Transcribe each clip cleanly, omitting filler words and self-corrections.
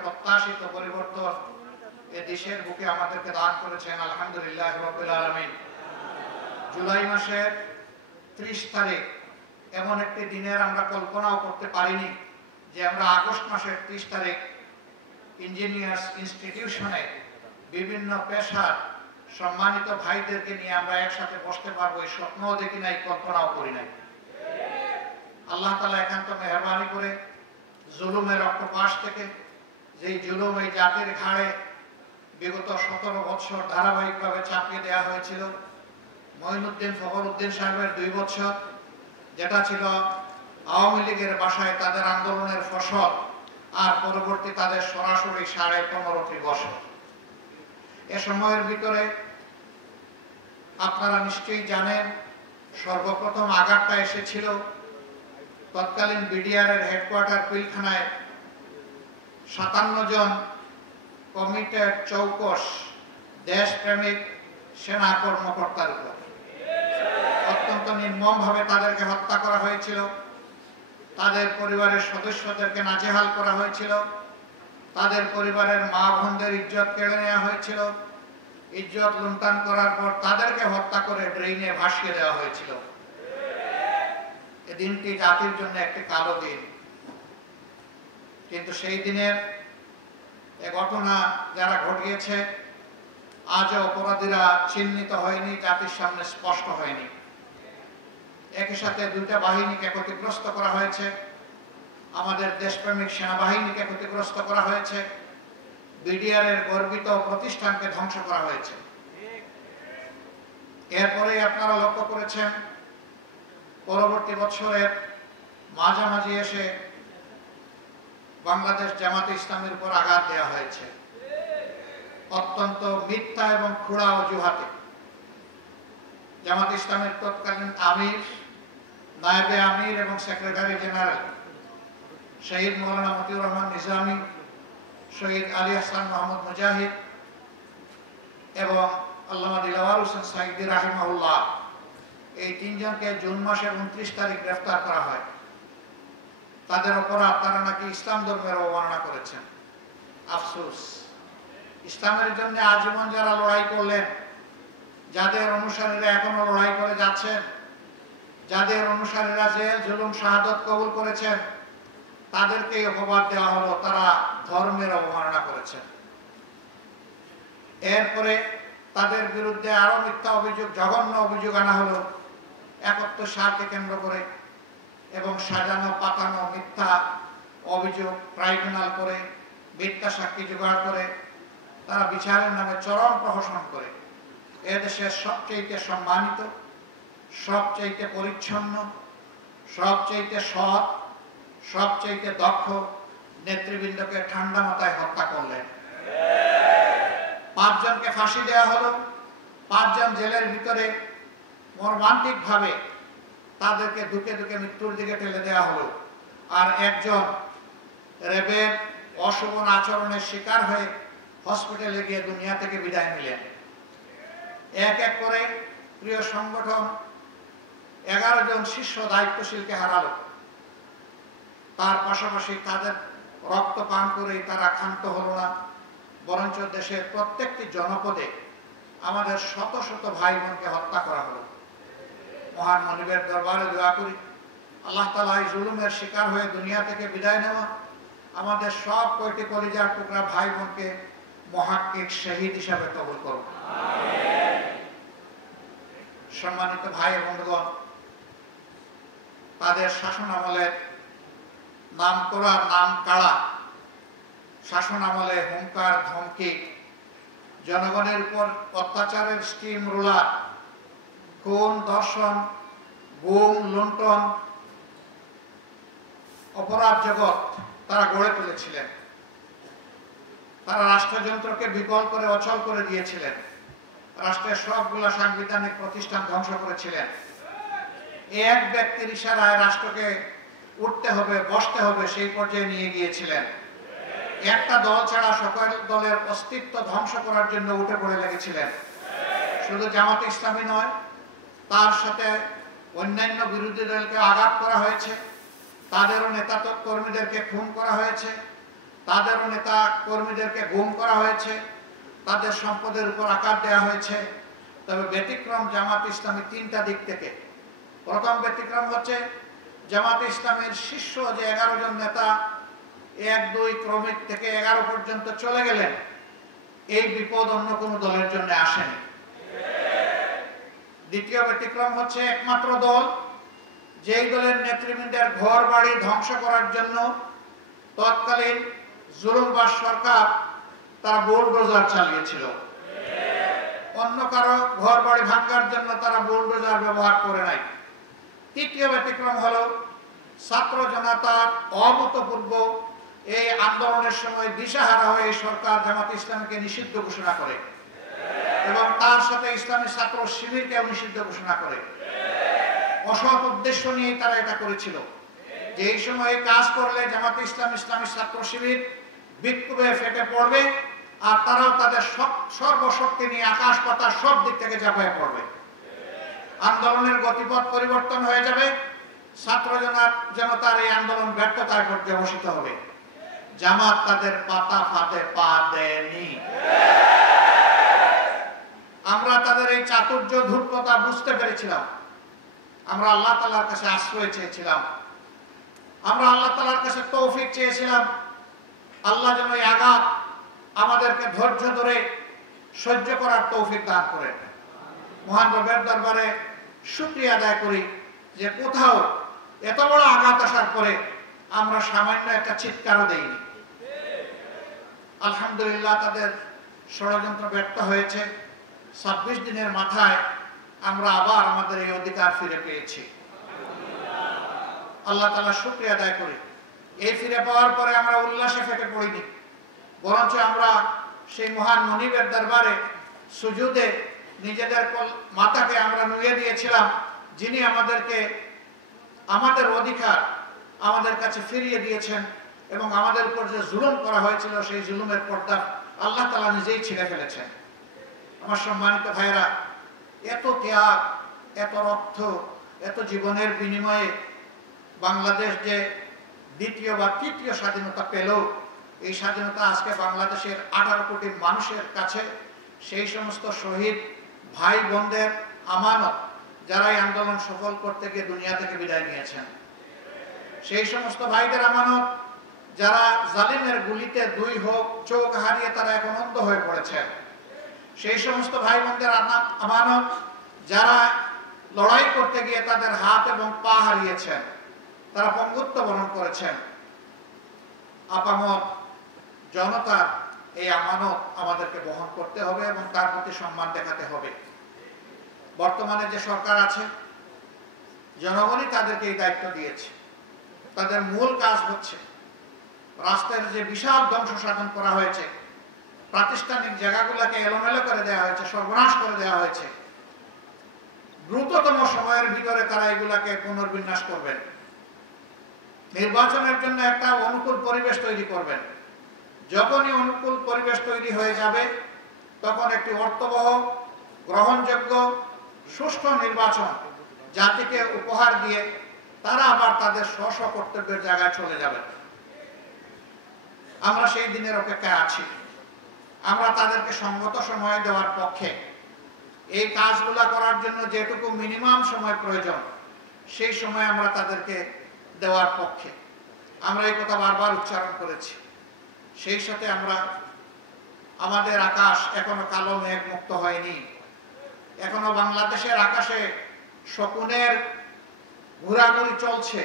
প্রত্যাশিত পরিবর্তন এ দেশের বুকে আমাদেরকে দান করেছেন আলহামদুলিল্লাহ রাব্বিল আলামিন। জুলাই মাসের 30 তারিখ এমন একটি দিনের আমরা কল্পনাও করতে পারিনি যে আমরা আগস্ট মাসের 30 তারিখ ইঞ্জিনিয়ার্স ইনস্টিটিউশনে বিভিন্ন পেশার সম্মানিত ভাইদেরকে নিয়ে আমরা একসাথে বসতে পারবো, এই স্বপ্নও দেখি নাই, কল্পনাও করি নাই। আল্লাহ তাআলা একান্ত মেহেরবানি করে জুলুমের রক্তপাত থেকে, যেই জুলুম এই জাতির ঘাড়ে বিগত 17 বছর ধারাবাহিকভাবে চাপিয়ে দেওয়া হয়েছিল, মঈনুদ্দিন ফখরুদ্দিন সাহেবের 2 বছর, যেটা ছিল আওয়ামী লীগের বাসায় তাদের আন্দোলনের ফসল, আর পরবর্তী তাদের সরাসরি 15.5 বছর। এ সময়ের ভিতরে আপনারা নিশ্চয়ই জানেন, সর্বপ্রথম আঘাতটা এসেছিল তৎকালীন বিডিআরের হেডকোয়ার্টার পিলখানায় 57 জন কমিটেড চৌকস দেশপ্রেমিক সেনা কর্মকর্তার উপর অত্যন্ত নির্মমভাবে তাদেরকে হত্যা করা হয়েছিল। তাদের পরিবারের সদস্যদেরকে নাজেহাল করা হয়েছিল, তাদের পরিবারের মা বোনদের ইজ্জত কেড়ে নেওয়া হয়েছিল, ইজ্জত লুণ্ঠন করার পর তাদেরকে হত্যা করে ড্রেনে ভাসিয়ে দেওয়া হয়েছিল। এই দিনটি জাতির জন্য একটি কালো দিন, কিন্তু সেই দিনের এ ঘটনা যারা ঘটিয়েছে আজও অপরাধীরা চিহ্নিত হয়নি, জাতির সামনে স্পষ্ট হয়নি। একই সাথে 2টা বাহিনীকে ক্ষতিগ্রস্ত করা হয়েছে, আমাদের দেশপ্রেমিক সেনাবাহিনীকে ক্ষতিগ্রস্ত করা হয়েছে, বিডিআরের গর্বিত প্রতিষ্ঠানকে ধ্বংস করা হয়েছে। এরপরে আপনারা লক্ষ্য করেছেন পরবর্তী বছরের মাঝামাঝি এসে বাংলাদেশ জামাতে ইসলামের উপর আঘাত দেওয়া হয়েছে অত্যন্ত মিথ্যা এবং খোঁড়া অজুহাতে। জামাত ইসলামের তৎকালীন আমির, নায়েবে আমির এবং সেক্রেটারি জেনারেল শহীদ মৌলানা মতিউর রহমান নিজামী, শহীদ আলী হাসান মোহাম্মদ মুজাহিদ এবং আল্লামা দিলওয়ার হোসেন সাইদি রাহিমাহুল্লাহ, এই 3 জনকে জুন মাসের 29 তারিখ গ্রেফতার করা হয়। তাদের অপরাধ, তারা নাকি ইসলাম ধর্মের অবমাননা করেছেন। আফসোস, ইসলামের জন্য আজীবন যারা লড়াই করলেন, যাদের অনুসারীরা এখনো লড়াই করে যাচ্ছেন, যাদের অনুসারীরা জেল জুলুম শাহাদত কবুল করেছেন, তাদেরকে অপবাদ দেওয়া হলো তারা ধর্মের অবমাননা করেছেন। এরপরে তাদের বিরুদ্ধে আরো মিথ্যা অভিযোগ, জঘন্য অভিযোগ আনা হলো 71 সালকে কেন্দ্র করে, এবং সাজানো পাতানো মিথ্যা অভিযোগ ট্রাইব্যুনাল করে, মিথ্যা সাক্ষী জোগাড় করে তারা বিচারের নামে চরম প্রহসন করে এদেশের সবচেয়ে সম্মানিত, সবচেয়ে পরিচ্ছন্ন, সবচেয়ে সৎ, সবচেয়ে দক্ষ নেতৃবৃন্দকে ঠান্ডা মাথায় হত্যা করলেন। 5 জনকে ফাঁসি দেওয়া হলো, 5 জন জেলের ভিতরে মর্মান্তিক ভাবে তাদেরকে দুকে দুকে মৃত্যুর দিকে ঠেলে দেওয়া হলো, আর একজন রেবের অশোভন আচরণের শিকার হয়ে হসপিটালে গিয়ে দুনিয়া থেকে বিদায় নিলেন। এক এক করে প্রিয় সংগঠন 11 জন শীর্ষ দায়িত্বশীলকে হারালো। তার পাশাপাশি তাদের রক্ত পান করেই তারা ক্ষান্ত হলো না, বরঞ্চ দেশের প্রত্যেকটি জনপদে আমাদের শত শত ভাই বোনকে হত্যা করা হলো। মহান মনিবের দরবারে দোয়া করি আল্লাহ তাআলা এই জুলুমের শিকার হয়ে দুনিয়া থেকে বিদায় নেওয়া আমাদের সব কয়টি কলিজার টুকরা ভাই বোনকে মুহাক্কিক শহীদ হিসাবে কবুল করুন। সম্মানিত ভাই বন্ধুগণ, তাদের শাসন আমলের নাম করা নাম কাড়া শাসন আমলে হুঙ্কার ধমকি, জনগণের উপর অত্যাচারের স্টিম রোলার, খুন ধর্ষণ, গুম লুণ্ঠন, অপরাধ জগৎ তারা গড়ে তুলেছিলেন। তারা রাষ্ট্রযন্ত্রকে বিকল করে অচল করে দিয়েছিলেন, রাষ্ট্রের সবগুলো সাংবিধানিক প্রতিষ্ঠান ধ্বংস করেছিলেন। এক ব্যক্তির ইশারায় রাষ্ট্রকে উঠতে হবে, বসতে হবে, সেই পর্যায়ে নিয়ে গিয়েছিলেন। একটা দল ছাড়া সকল দলের অস্তিত্ব ধ্বংস করার জন্য উঠে পড়ে লেগেছিলেন। শুধু জামাতে ইসলামী নয়, তার সাথে অন্যান্য বিরোধী দলকে আঘাত করা হয়েছে, তাদেরও নেতা কর্মীদেরকে খুন করা হয়েছে, তাদেরও নেতা কর্মীদেরকে গুম করা হয়েছে, তাদের সম্পদের উপর আঘাত দেওয়া হয়েছে। তবে ব্যতিক্রম জামাত ইসলামী তিনটা দিক থেকে। প্রথম ব্যতিক্রম হচ্ছে জামাত ইসলামের শীর্ষ যে 11 জন নেতা 1, 2 ক্রমিক থেকে 11 পর্যন্ত চলে গেলেন, এই বিপদ অন্য কোনো দলের জন্য আসেনি। দ্বিতীয় ব্যতিক্রম হচ্ছে একমাত্র দল যেই দলের নেতৃবৃন্দের ঘর বাড়ি ধ্বংস করার জন্য তৎকালীন জুলুমবাজ সরকার তারা বুলডোজার চালিয়েছিল। অন্য কারো ঘর বাড়ি ভাঙার জন্য তারা বুলডোজার ব্যবহার করে নাই। তৃতীয় ব্যতিক্রম হলো ছাত্র জনতার অভূতপূর্ব এই আন্দোলনের সময় দিশাহারা হয়ে সরকার জামাত ইসলামীকে নিষিদ্ধ ঘোষণা করে এবং তার সাথে ইসলামী ছাত্র শিবিরকেও নিষিদ্ধ ঘোষণা করে। অসৎ উদ্দেশ্য নিয়ে তারা এটা করেছিল যে এই সময় কাজ করলে জামাত ইসলাম ইসলামী ছাত্র শিবির বিক্ষোভে ফেটে পড়বে আর তারাও তাদের সর্বশক্তি নিয়ে আকাশ পাতাল সব দিক থেকে ঝাঁপিয়ে পড়বে। আন্দোলনের গতিপথ পরিবর্তন হয়ে যাবে, ছাত্র জনতার এই আন্দোলন ব্যর্থতায় পর্যবসিত হবে। জামাত তাদের পাতা ফাঁদে পা দেয়নি। আমরা তাদের এই চাতুর্য ধূর্ততা বুঝতে পেরেছিলাম। আমরা আল্লাহ তাআলার কাছে আশ্রয় চেয়েছিলাম, আমরা আল্লাহ তাআলার কাছে তৌফিক চেয়েছিলাম। আল্লাহ যেন এই আঘাত আমাদেরকে ধৈর্য ধরে সহ্য করার তৌফিক দান করেন। মহান রবের দরবারে শুকরিয়া আদায় করি যে কোথাও এত বড় আঘাত আসার পরে আমরা সামান্য একটা চিৎকারও দেইনি। আলহামদুলিল্লাহ, তাদের ষড়যন্ত্র ব্যর্থ হয়েছে। 26 দিনের মাথায় আমরা আবার আমাদের এই অধিকার ফিরে পেয়েছি। আল্লাহ তাআলা শুকরিয়া আদায় করি। এই ফিরে পাওয়ার পরে আমরা উল্লাসে ফেটে পড়িনি, বরঞ্চ আমরা সেই মহান মনিবের দরবারে সুজুদে নিজেদের মাথাকে আমরা নুয়ে দিয়েছিলাম, যিনি আমাদেরকে আমাদের অধিকার আমাদের কাছে ফিরিয়ে দিয়েছেন এবং আমাদের উপর যে জুলুম করা হয়েছিল সেই জুলুমের পর্দা আল্লাহ তাআলা নিজেই ছিঁড়ে ফেলেছেন। আমার সম্মানিত ভাইরা, এত ত্যাগ, এত রক্ত, এত জীবনের বিনিময়ে বাংলাদেশ যে দ্বিতীয় বা তৃতীয় স্বাধীনতা পেল, এই স্বাধীনতা আজকে বাংলাদেশের 18 কোটি মানুষের কাছে সেই সমস্ত শহীদ ভাই বোনদের আমানত যারা এই আন্দোলন সফল করতে গিয়ে দুনিয়া থেকে বিদায় নিয়েছেন, সেই সমস্ত ভাইদের আমানত যারা জালিমের গুলিতে 2 চোখ হারিয়ে তারা এখন অন্ধ হয়ে পড়েছেন, সেই সমস্ত ভাই বোনদের আমানত যারা লড়াই করতে গিয়ে তাদের হাত এবং পা হারিয়েছেন, তারা পঙ্গুত্ব বরণ করেছেন। আপামর জনতার এই আমানত আমাদেরকে বহন করতে হবে এবং তার প্রতি সম্মান দেখাতে হবে। বর্তমানে যে সরকার আছে, জনগণই তাদেরকে এই দায়িত্ব দিয়েছে। তাদের মূল কাজ হচ্ছে রাস্তার যে বিশাল ধ্বংস সাধন করা হয়েছে, প্রাতিষ্ঠানিক জায়গাগুলোকে এলোমেলো করে দেওয়া হয়েছে, সর্বনাশ করে দেওয়া হয়েছে, দ্রুততম সময়ের ভিতরে তারা এগুলাকে পুনর্বিন্যাস করবেন। নির্বাচনের জন্য একটা অনুকূল পরিবেশ তৈরি করবেন। যখনই অনুকূল পরিবেশ তৈরি হয়ে যাবে তখন একটি অর্থবহ, গ্রহণযোগ্য, সুষ্ঠু নির্বাচন জাতিকে উপহার দিয়ে তারা আবার তাদের স্ব কর্তব্যের জায়গায় চলে যাবেন। আমরা সেই দিনের অপেক্ষায় আছি। আমরা তাদেরকে সঙ্গত সময় দেওয়ার পক্ষে। এই কাজগুলা করার জন্য যেটুকু মিনিমাম সময় প্রয়োজন সেই সময় আমরা তাদেরকে দেওয়ার পক্ষে। আমরা এই কথা বারবার উচ্চারণ করেছি। সেই সাথে আমরা আমাদের আকাশ এখনো কালো মেঘ মুক্ত হয়নি। এখনো বাংলাদেশের আকাশে শকুনের ঘোরাঘুরি চলছে।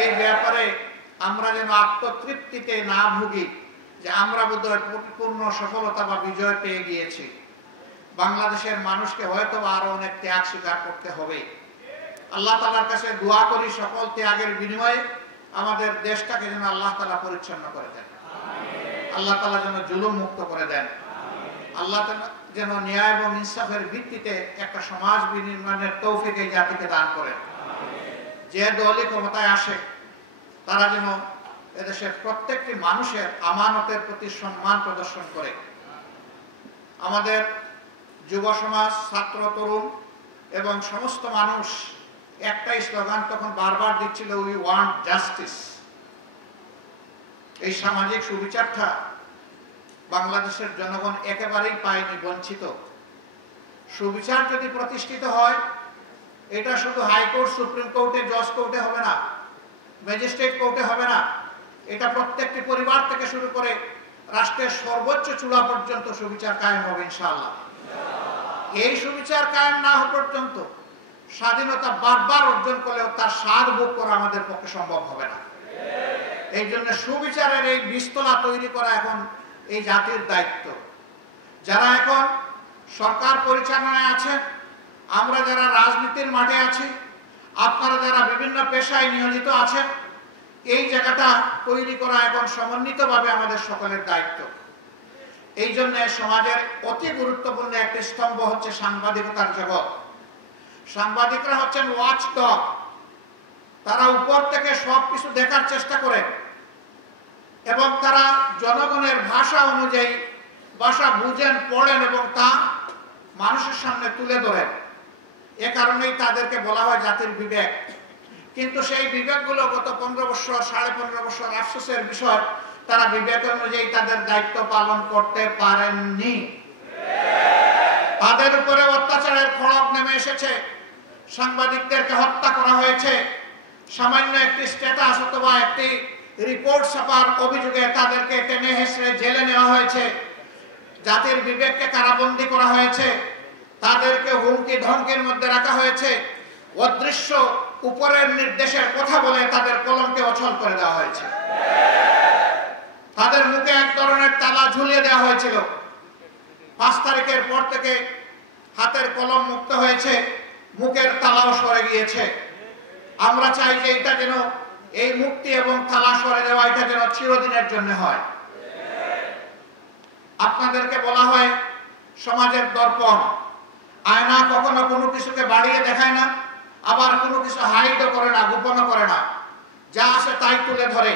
এই ব্যাপারে আমরা যেন আত্মতৃপ্তিতে না ভুগি যে আমরা বোধহয় পরিপূর্ণ সফলতা বা বিজয় পেয়ে গিয়েছি। বাংলাদেশের মানুষকে হয়তো আরো অনেক ত্যাগ স্বীকার করতে হবে। আল্লাহ তাআলার কাছে দোয়া করি সকল ত্যাগের বিনিময়ে আমাদের দেশটাকে যেন আল্লাহ তাআলা পরিচ্ছন্ন করে দেন, আল্লাহ তাআলা যেন জুলুম মুক্ত করে দেন, আল্লাহ তাআলা যেন ন্যায় এবং ইনসাফের ভিত্তিতে একটা সমাজ বিনির্মাণের তৌফিক এই জাতিকে দান করেন। যে দলই ক্ষমতায় আসে তারা যেন এদেশের প্রত্যেকটি মানুষের আমানতের প্রতি সম্মান প্রদর্শন করে। আমাদের যুব সমাজ, ছাত্র, তরুণ এবং সমস্ত মানুষ একটাই স্লোগান তখন বারবার দিচ্ছিল, উই ওয়ান্ট জাস্টিস। এই সামাজিক সুবিচারটা বাংলাদেশের জনগণ একেবারেই পায়নি, বঞ্চিত। সুবিচার যদি প্রতিষ্ঠিত হয়, এটা শুধু হাইকোর্ট, সুপ্রিম কোর্টে, জজ কোর্টে হবে না, ম্যাজিস্ট্রেট কোর্টে হবে না, এটা প্রত্যেকটি পরিবার থেকে শুরু করে রাষ্ট্রের সর্বোচ্চ চূড়া পর্যন্ত সুবিচার কায়েম হবে ইনশাআল্লাহ। এই সুবিচার কায়েম না হওয়া পর্যন্ত স্বাধীনতা বারবার অর্জন করলেও তার স্বাদ ভোগ করা আমাদের পক্ষে সম্ভব হবে না। এই জন্য সুবিচারের এই বীজতলা তৈরি করা এখন এই জাতির দায়িত্ব। যারা এখন সরকার পরিচালনায় আছেন, আমরা যারা রাজনীতির মাঠে আছি, আপনারা যারা বিভিন্ন পেশায় নিয়োজিত আছেন, এই জায়গাটা তৈরি করা এখন সমন্বিতভাবে আমাদের সকলের দায়িত্ব। এই জন্য সমাজের অতি গুরুত্বপূর্ণ একটি স্তম্ভ হচ্ছে সাংবাদিকতার জগৎ। সাংবাদিকরা হচ্ছেন ওয়াচডগ। তারা উপর থেকে সবকিছু দেখার চেষ্টা করেন এবং তারা জনগণের ভাষা অনুযায়ী ভাষা বুঝেন, পড়েন এবং তা মানুষের সামনে তুলে ধরেন। এ কারণেই তাদেরকে বলা হয় জাতির বিবেক। কিন্তু সেই বিবেকগুলো গত 15 বছর, 15.5 বছর আফসোসের বিষয়, তারা বিবেক অনুযায়ী তাদের দায়িত্ব পালন করতে পারেননি। তাদের উপরে অত্যাচারের খড়গ নেমে এসেছে, সাংবাদিকদেরকে হত্যা করা হয়েছে, সামান্য একটি স্ট্যাটাস অথবা একটি রিপোর্ট ছাপার অভিযোগে তাদেরকে টেনে হেসড়ে জেলে নেওয়া হয়েছে, জাতির বিবেককে কারাবন্দী করা হয়েছে, তাদেরকে হুমকি ধমকির মধ্যে রাখা হয়েছে, অদৃশ্য উপরের নির্দেশের কথা বলে তাদের কলমকে অচল করে দেওয়া হয়েছে, তাদের মুখে এক ধরনের তালা ঝুলিয়ে দেওয়া হয়েছিল। 5 তারিখের পর থেকে হাতের কলম মুক্ত হয়েছে, মুখের তালাও সরে গিয়েছে। আমরা চাই যে এটা যেন, এই মুক্তি এবং তালা সরে দেওয়া, এটা যেন চিরদিনের জন্য হয়। আপনাদেরকে বলা হয় সমাজের দর্পণ। আয়না কখনো কোনো কিছুকে বাড়িয়ে দেখায় না, আবার কোনো কিছু হাইডও করে না, গোপনও করে না, যা আসে তাই তুলে ধরে।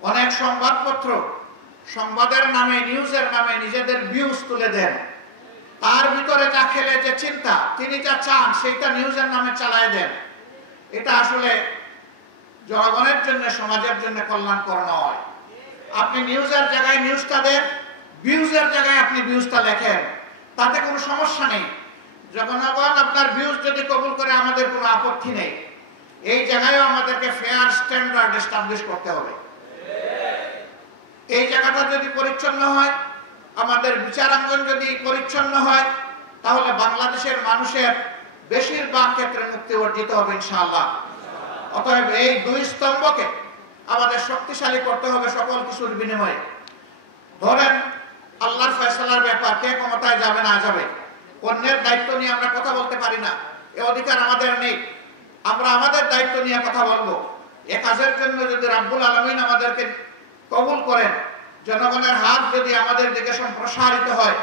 অনেক সংবাদপত্র সংবাদের নামে, নিউজের নামে নিজেদের ভিউজ তুলে দেন। তার ভিতরে যা খেলে যে চিন্তা, তিনি যা চান সেইটা নিউজের নামে চালায় দেন। এটা আসলে জনগণের জন্য, সমাজের জন্য কল্যাণকর নয়। আপনি নিউজের জায়গায় নিউজটা দেন, ভিউজের জায়গায় আপনি ভিউজটা লেখেন, তাতে কোনো সমস্যা নেই। জনগণ আপনার ভিউজ যদি কবুল করে আমাদের কোনো আপত্তি নেই। এই জায়গায়ও আমাদেরকে ফেয়ার স্ট্যান্ডার্ড এস্টাবলিশ করতে হবে। এই জায়গাটা যদি পরিচ্ছন্ন হয়, আমাদের বিচারাঙ্গন যদি পরিচ্ছন্ন হয়, তাহলে বাংলাদেশের মানুষের বেশিরভাগ ক্ষেত্রে মুক্তি অর্জিত হবে ইনশাআল্লাহ। অতএব এই 2 স্তম্ভকে আমাদের শক্তিশালী করতে হবে সকল কিছুর বিনিময়ে। ধরেন আল্লাহর ফয়সালার ব্যাপার, কে ক্ষমতায় যাবে না যাবে, অন্যের দায়িত্ব নিয়ে আমরা কথা বলতে পারি না, এ অধিকার আমাদের নেই। আমরা আমাদের দায়িত্ব নিয়ে কথা বলবো। এ কাজের জন্য যদি রাব্বুল আলামিন আমাদেরকে কবুল করেন, জনগণের হাত যদি আমাদের দিকে সম্প্রসারিত হয়,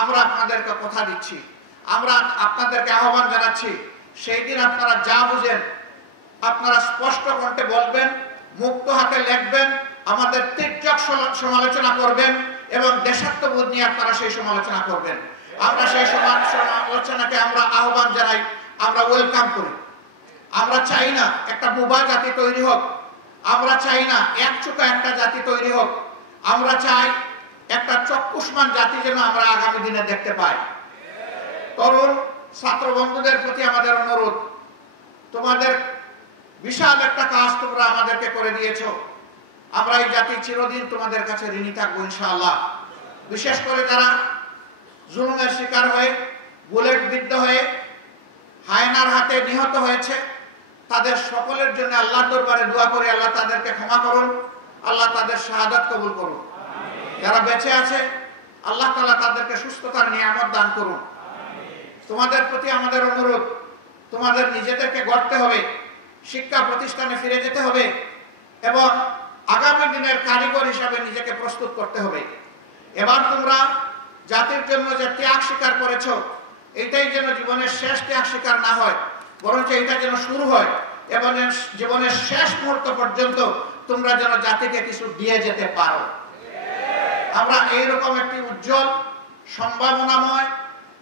আমরা আপনাদেরকে কথা দিচ্ছি, আমরা আপনাদেরকে আহ্বান জানাচ্ছি, সেই দিন আপনারা যা বুঝেন আপনারা স্পষ্ট কণ্ঠে বলবেন, মুক্ত হাতে লিখবেন, আমাদের তীর্যক সমালোচনা করবেন এবং দেশাত্মবোধ নিয়ে আপনারা সেই সমালোচনা করবেন। আমরা সেই সমালোচনাকে আমরা আহ্বান জানাই, আমরা ওয়েলকাম করি। আমরা চাই না একটা বোবা জাতি তৈরি হোক, আমরা চাই না একচোখা একটা জাতি তৈরি হোক, আমরা চাই একটা চক্ষুষ্মান জাতি যেন আমরা আগামী দিনে দেখতে পাই। তরুণ ছাত্র বন্ধুদের প্রতি আমাদের অনুরোধ, তোমাদের বিশাল একটা কাজ তোমরা আমাদেরকে করে দিয়েছো, আমরা এই জাতি চিরদিন তোমাদের কাছে ঋণী থাকবো ইনশাআল্লাহ। বিশেষ করে যারা জুলুমের শিকার হয়ে, বুলেট বিদ্ধ হয়ে, হায়নার হাতে নিহত হয়েছে, তাদের সকলের জন্য আল্লাহর দরবারে দোয়া করে আল্লাহ তাদেরকে ক্ষমা করুন, আল্লাহ তাদের শাহাদাত কবুল করুন। যারা বেঁচে আছে আল্লাহ তাআলা তাদেরকে সুস্থতার নিয়ামত দান করুন। তোমাদের প্রতি আমাদের অনুরোধ, তোমাদের নিজেদেরকে গড়তে হবে, শিক্ষা প্রতিষ্ঠানে ফিরে যেতে হবে এবং আগামী দিনের কারিগর হিসাবে নিজেকে প্রস্তুত করতে হবে। এবার তোমরা জাতির জন্য যে ত্যাগ স্বীকার করেছো, এটাই যেন জীবনের শেষ ত্যাগ স্বীকার না হয়, বরঞ্চ এটা যেন শুরু হয় এবং জীবনের শেষ মুহূর্ত পর্যন্ত তোমরা যেন জাতিকে কিছু দিয়ে যেতে পারো। আমরা এইরকম একটি উজ্জ্বল, সম্ভাবনাময়,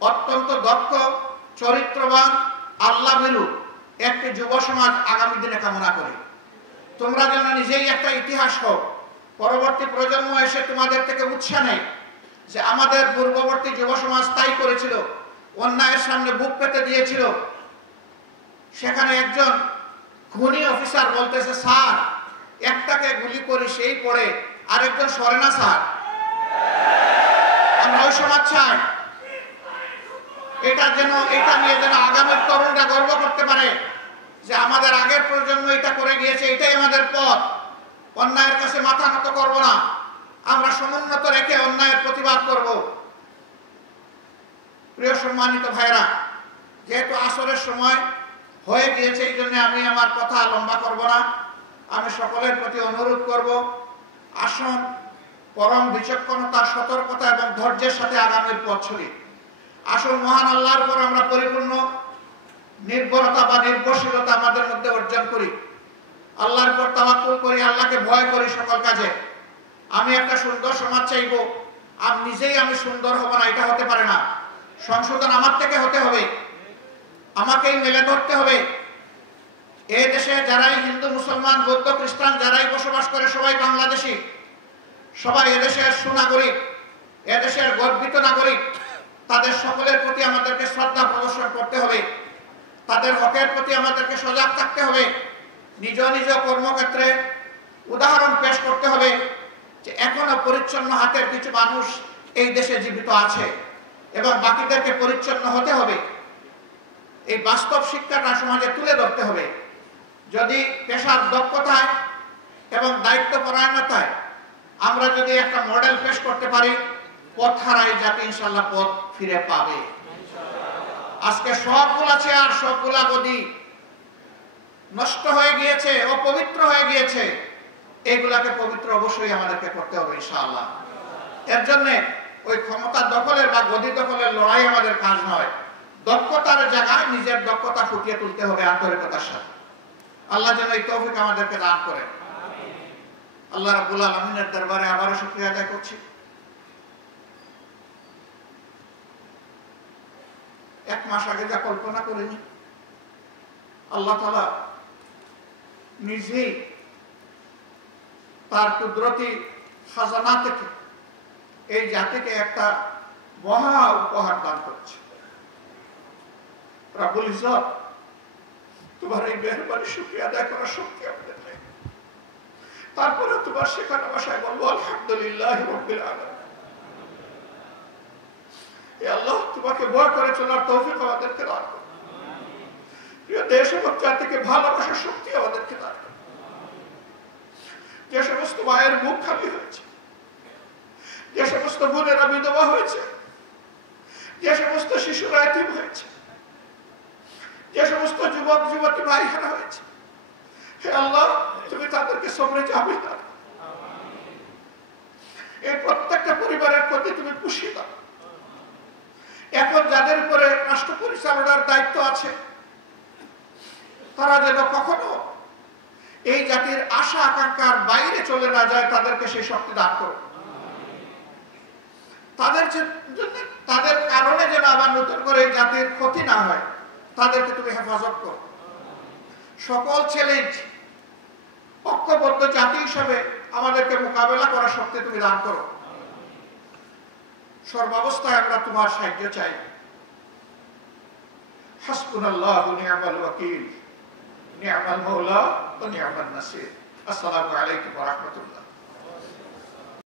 অত্যন্ত দক্ষ, চরিত্রবান, আল্লাহভীরু একটি যুব সমাজ আগামী দিনে কামনা করি। তোমরা যেন নিজেই একটা ইতিহাস হও, পরবর্তী প্রজন্ম এসে তোমাদের থেকে উৎসাহ নেয় যে আমাদের পূর্ববর্তী যুব সমাজ তাই করেছিল, অন্যায়ের সামনে বুক পেতে দিয়েছিল। সেখানে একজন খুনি অফিসার বলতেছে, স্যার একটাকে গুলি করি সেই পড়ে, আরেকজন সরে না স্যার। আমরা ওই সমাজ চাই। এটা নিয়ে যেন আগামীর তরুণরা গর্ব করতে পারে যে আমাদের আগের প্রজন্ম এটা করে গিয়েছে, এটাই আমাদের পথ। অন্যায়ের কাছে মাথা নত করব না, আমরা সমুন্নত রেখে অন্যায়ের প্রতিবাদ করব। প্রিয় সম্মানিত ভাইরা, যেহেতু আসরের সময় হয়ে গিয়েছে, এই জন্য আমি আমার কথা লম্বা করব না। আমি সকলের প্রতি অনুরোধ করব, আসুন পরম বিচক্ষণতা, সতর্কতা এবং ধৈর্যের সাথে আগামীর পথ চলি। আসুন মহান আল্লাহর উপর আমরা পরিপূর্ণ নির্ভরতা বা নির্ভরশীলতা আমাদের মধ্যে অর্জন করি। আল্লাহর উপর তাওয়াক্কুল করি, আল্লাহকে ভয় করি সকল কাজে। আমি একটা সুন্দর সমাজ চাইব, আমি সুন্দর হব না, এটা হতে পারে না। সংশোধন আমার থেকে হতে হবে, আমাকেই মেলে ধরতে হবে। এই দেশে যারাই হিন্দু, মুসলমান, বৌদ্ধ, খ্রিস্টান যারাই বসবাস করে সবাই বাংলাদেশী, সবাই এদেশের সুনাগরিক, এদেশের গর্বিত নাগরিক। তাদের সকলের প্রতি আমাদেরকে শ্রদ্ধা প্রদর্শন করতে হবে, তাদের হকের প্রতি আমাদেরকে সজাগ থাকতে হবে। নিজ নিজ কর্মক্ষেত্রে উদাহরণ পেশ করতে হবে যে এখনো পরিচ্ছন্ন হাতের কিছু মানুষ এই দেশে জীবিত আছে এবং বাকিদেরকে পরিচ্ছন্ন হতে হবে। এই বাস্তব শিক্ষাটা সমাজে তুলে ধরতে হবে। যদি পেশার দক্ষতায় এবং দায়িত্ব পরায়ণতায় আমরা যদি একটা মডেল পেশ করতে পারি, পথ হারাই জাতি ইনশাল্লাহ পথ ফিরে পাবে। আজকে সবগুলা চেয়ার, সবগুলা গদি নষ্ট হয়ে গিয়েছে, অপবিত্র হয়ে গিয়েছে। এগুলাকে পবিত্র অবশ্যই আমাদেরকে করতে হবে ইনশাআল্লাহ। এর জন্য ওই ক্ষমতা দখলের বা গদি দখলের লড়াই আমাদের কাজ নয়। দক্ষতার জায়গায় নিজের দক্ষতা ফুটিয়ে তুলতে হবে আন্তরিকতার সাথে। আল্লাহ যেন এই তৌফিক আমাদেরকে দান করেন। আল্লাহ রাব্বুল আলামিনের দরবারে আবারও শুকরিয়া আদায় করছি। এক মাস আগে যা কল্পনা করিনি, আল্লাহ তাআলা নিজেই তার কুদরতি খাজানা থেকে এই জাতিকে একটা মহা উপহার দান করছে। রব্বুল ইজ্জত, তোমার এই মেহেরবানি শুকরিয়া আদায় করার শক্তি আমাদের নেই। তারপরে তোমার শেখানো ভাষায় বলবো আলহামদুলিল্লাহি রাব্বিল আলামিন। হে আল্লাহ, তোমাকে ভয় করে চলার তৌফিক আমাদেরকে দান করো। প্রিয় দেশ এবং জাতিকে ভালোবাসার শক্তি আমাদেরকে দান করো। যে সমস্ত মায়ের মুখ খালি হয়েছে, যে সমস্ত বোনেরা বিধবা হয়েছে, যে সমস্ত শিশুরা এতিম হয়েছে, যে সমস্ত যুবক যুবতী ভাইহারা হয়েছে, হে আল্লাহ, তুমি তাদেরকে সবরে জামিল দাও। এই প্রত্যেকটা পরিবারের প্রতি তুমি পুষিয়ে দাও। এখন যাদের উপরে রাষ্ট্র পরিচালনার দায়িত্ব আছে, তারা যেন কখনো এই জাতির আশা আকাঙ্ক্ষার বাইরে চলে না যায়, তাদেরকে সেই শক্তি দান করো। তাদের কারণে যেন আবার নতুন করে এই জাতির ক্ষতি না হয়, তাদেরকে তুমি হেফাজত করো। সকল চ্যালেঞ্জ ঐক্যবদ্ধ জাতি হিসাবে আমাদেরকে মোকাবেলা করার শক্তি তুমি দান করো। সর্বাবস্থায় আমরা তোমার সাহায্য চাই। হাসবুনাল্লাহু নি'মাল ওয়াকিল, নি'মাল মাওলা ওয়া নি'মান নাসির। আসসালামু আলাইকুম ওয়া রাহমাতুল্লাহ।